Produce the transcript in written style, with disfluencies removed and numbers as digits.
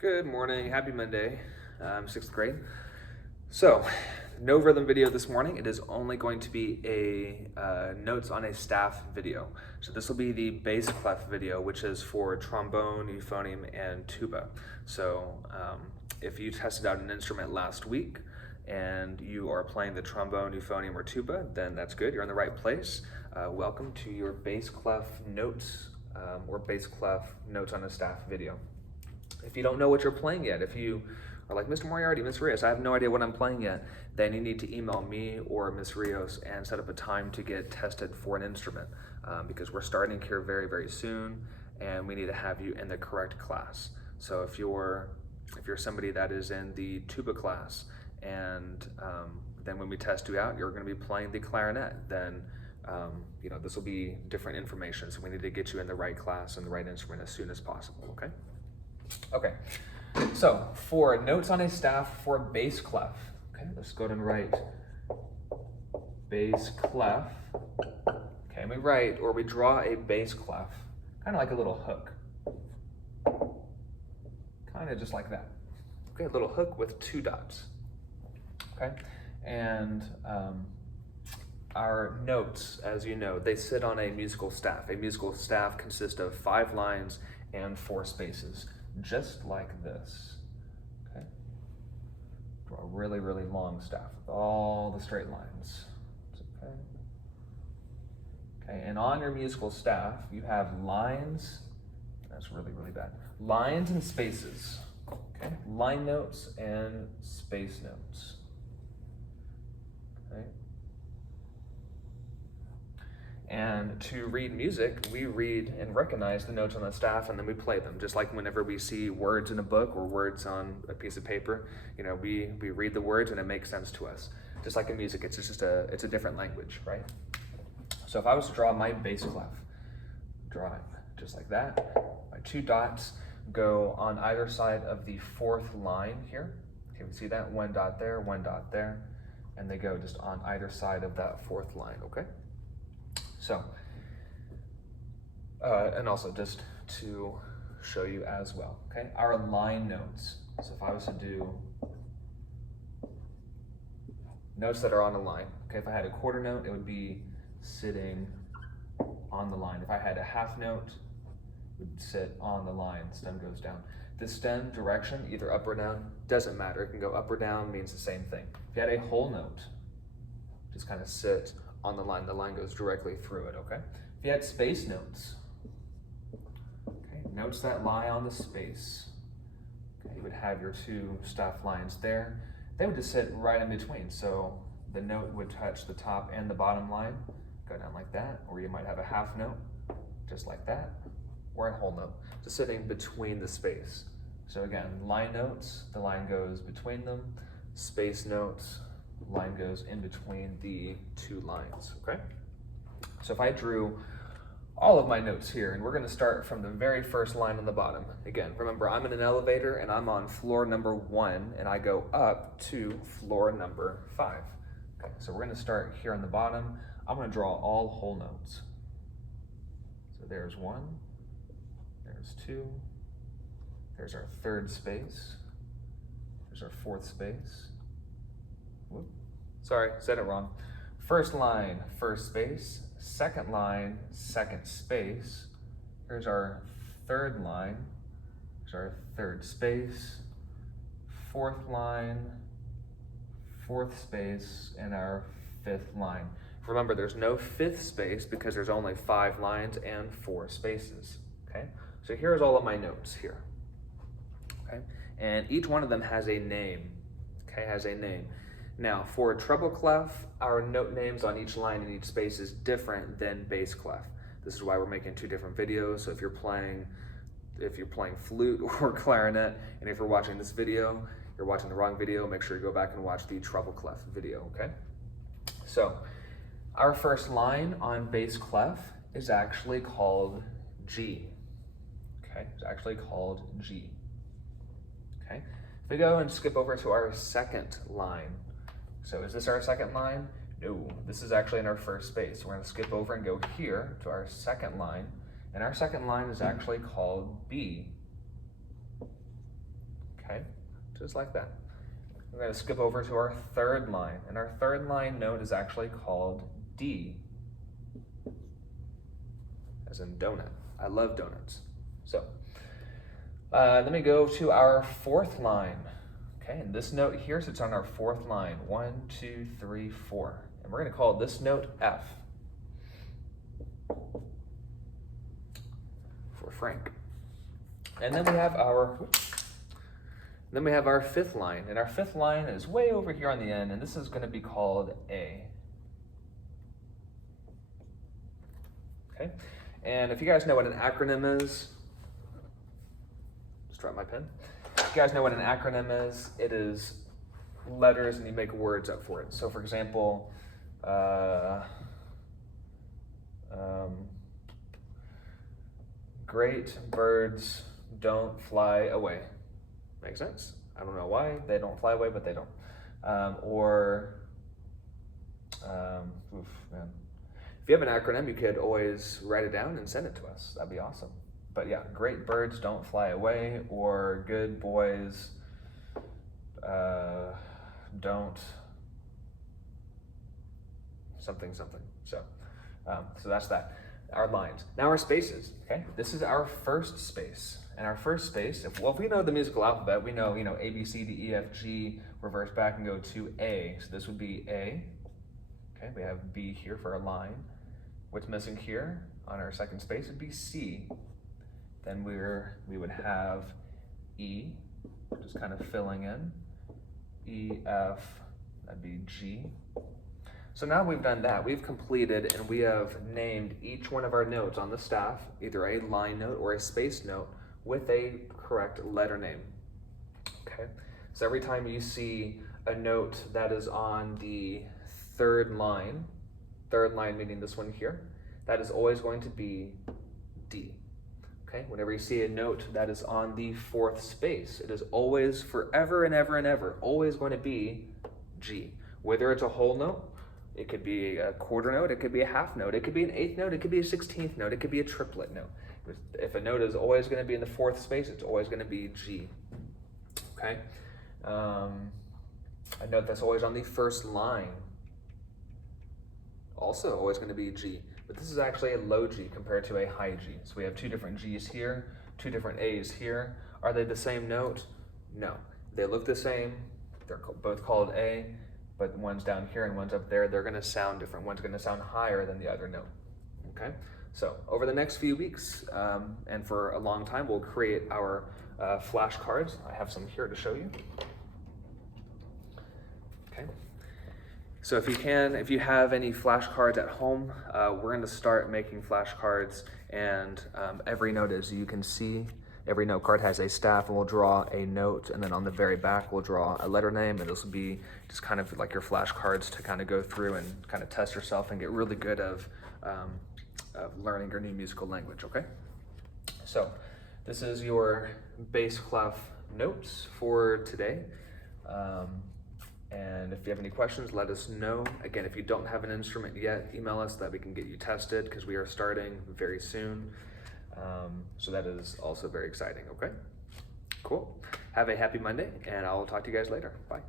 Good morning, happy Monday. I'm sixth grade. So, no rhythm video this morning. It is only going to be a notes on a staff video. So this will be the bass clef video, which is for trombone, euphonium, and tuba. So if you tested out an instrument last week and you are playing the trombone, euphonium, or tuba, then that's good. You're in the right place. Welcome to your bass clef notes or bass clef notes on a staff video. If you don't know what you're playing yet, if you are like, Mr. Moriarty, Ms. Rios, I have no idea what I'm playing yet, then you need to email me or Ms. Rios and set up a time to get tested for an instrument because we're starting here very, very soon and we need to have you in the correct class. So if you're somebody that is in the tuba class and then when we test you out, you're going to be playing the clarinet, then this will be different information. So we need to get you in the right class and the right instrument as soon as possible, okay? Okay, so for notes on a staff for bass clef, okay, let's go ahead and write bass clef. Okay, and we draw a bass clef, kind of like a little hook. Kind of just like that. Okay, a little hook with two dots. Okay, and our notes, as you know, they sit on a musical staff. A musical staff consists of 5 lines and 4 spaces. Just like this, okay? Draw a really, really long staff with all the straight lines, okay? Okay, and on your musical staff, you have lines, that's really, really bad, lines and spaces, okay? Line notes and space notes, okay? And to read music, we read and recognize the notes on the staff and then we play them. Just like whenever we see words in a book or words on a piece of paper, we read the words and it makes sense to us. Just like in music, it's a different language, right? So if I was to draw my bass clef, draw it just like that. My 2 dots go on either side of the 4th line here. Okay, we see that? 1 dot there, 1 dot there, and they go just on either side of that 4th line, okay? So, and also just to show you as well, okay? Our line notes. So if I was to do notes that are on a line, okay? If I had a quarter note, it would be sitting on the line. If I had a half note, it would sit on the line, stem goes down. The stem direction, either up or down, doesn't matter. It can go up or down, means the same thing. If you had a whole note, just kind of sit on the line goes directly through it, okay? If you had space notes, okay, notes that lie on the space, okay, you would have your 2 staff lines there. They would just sit right in between, so the note would touch the top and the bottom line, go down like that, or you might have a half note, just like that, or a whole note, just sitting between the space. So again, line notes, the line goes between them, space notes, line goes in between the 2 lines, okay? So if I drew all of my notes here, and we're gonna start from the very first line on the bottom. Again, remember, I'm in an elevator and I'm on floor number 1 and I go up to floor number 5. Okay, so we're gonna start here on the bottom. I'm gonna draw all whole notes. So there's 1, there's 2, there's our 3rd space, there's our 4th space. Whoop. Sorry, said it wrong. First line, 1st space. 2nd line, 2nd space. Here's our 3rd line. Here's our 3rd space. 4th line, 4th space, and our 5th line. Remember, there's no 5th space because there's only 5 lines and 4 spaces, okay? So here's all of my notes here, okay? And each one of them has a name, okay, has a name. Now, for treble clef, our note names on each line and each space is different than bass clef. This is why we're making 2 different videos. So if you're playing flute or clarinet, and if you're watching this video, you're watching the wrong video, make sure you go back and watch the treble clef video, okay? So, our first line on bass clef is actually called G, okay? It's actually called G, okay? If we go and skip over to our 2nd line, so is this our 2nd line? No, this is actually in our 1st space. We're gonna skip over and go here to our 2nd line, and our 2nd line is actually called B. okay? Just like that. We're gonna skip over to our third line, and our third line note is actually called D, as in donut. I love donuts. So, let me go to our fourth line. Okay, and this note here sits on our fourth line. 1, 2, 3, 4. And we're gonna call this note F for Frank. And then we have our fifth line, and our fifth line is way over here on the end, and this is gonna be called A. Okay, and if you guys know what an acronym is, just drop my pen. If you guys know what an acronym is, it is letters and you make words up for it. So for example, great birds don't fly away. Makes sense? I don't know why they don't fly away, but they don't. Man. If you have an acronym, you could always write it down and send it to us. That'd be awesome. But yeah, great birds don't fly away, or good boys don't something. So that's that. Our lines. Now our spaces. Okay, this is our first space, and our first space. If we know the musical alphabet, we know A, B, C, D, E, F, G. Reverse back and go to A. So this would be A. Okay, we have B here for our line. What's missing here on our second space would be C. Then we would have E, just kind of filling in. E, F, that'd be G. So now we've done that, we've completed and we have named each one of our notes on the staff, either a line note or a space note with a correct letter name. Okay, so every time you see a note that is on the third line meaning this one here, that is always going to be D. Okay, whenever you see a note that is on the fourth space, it is always, forever and ever and ever, always going to be G. Whether it's a whole note, it could be a quarter note, it could be a half note, it could be an eighth note, it could be a 16th note, it could be a triplet note. If a note is always going to be in the fourth space, it's always going to be G. Okay, a note that's always on the first line, also always going to be G. But this is actually a low G compared to a high G. So we have two different G's here, two different A's here. Are they the same note? No. They look the same. They're both called A, but one's down here and one's up there. They're gonna sound different. One's gonna sound higher than the other note, okay? So over the next few weeks, and for a long time, we'll create our flashcards. I have some here to show you. Okay. So if you have any flashcards at home, we're going to start making flashcards, and every note, as you can see, every note card has a staff, and we'll draw a note, and then on the very back we'll draw a letter name, and this will be just kind of like your flashcards to kind of go through and kind of test yourself and get really good of learning your new musical language, okay? So this is your Bass Clef Notes for today. And if you have any questions, let us know. Again, if you don't have an instrument yet, email us so that we can get you tested, because we are starting very soon. So that is also very exciting, okay? Cool. Have a happy Monday, and I'll talk to you guys later. Bye.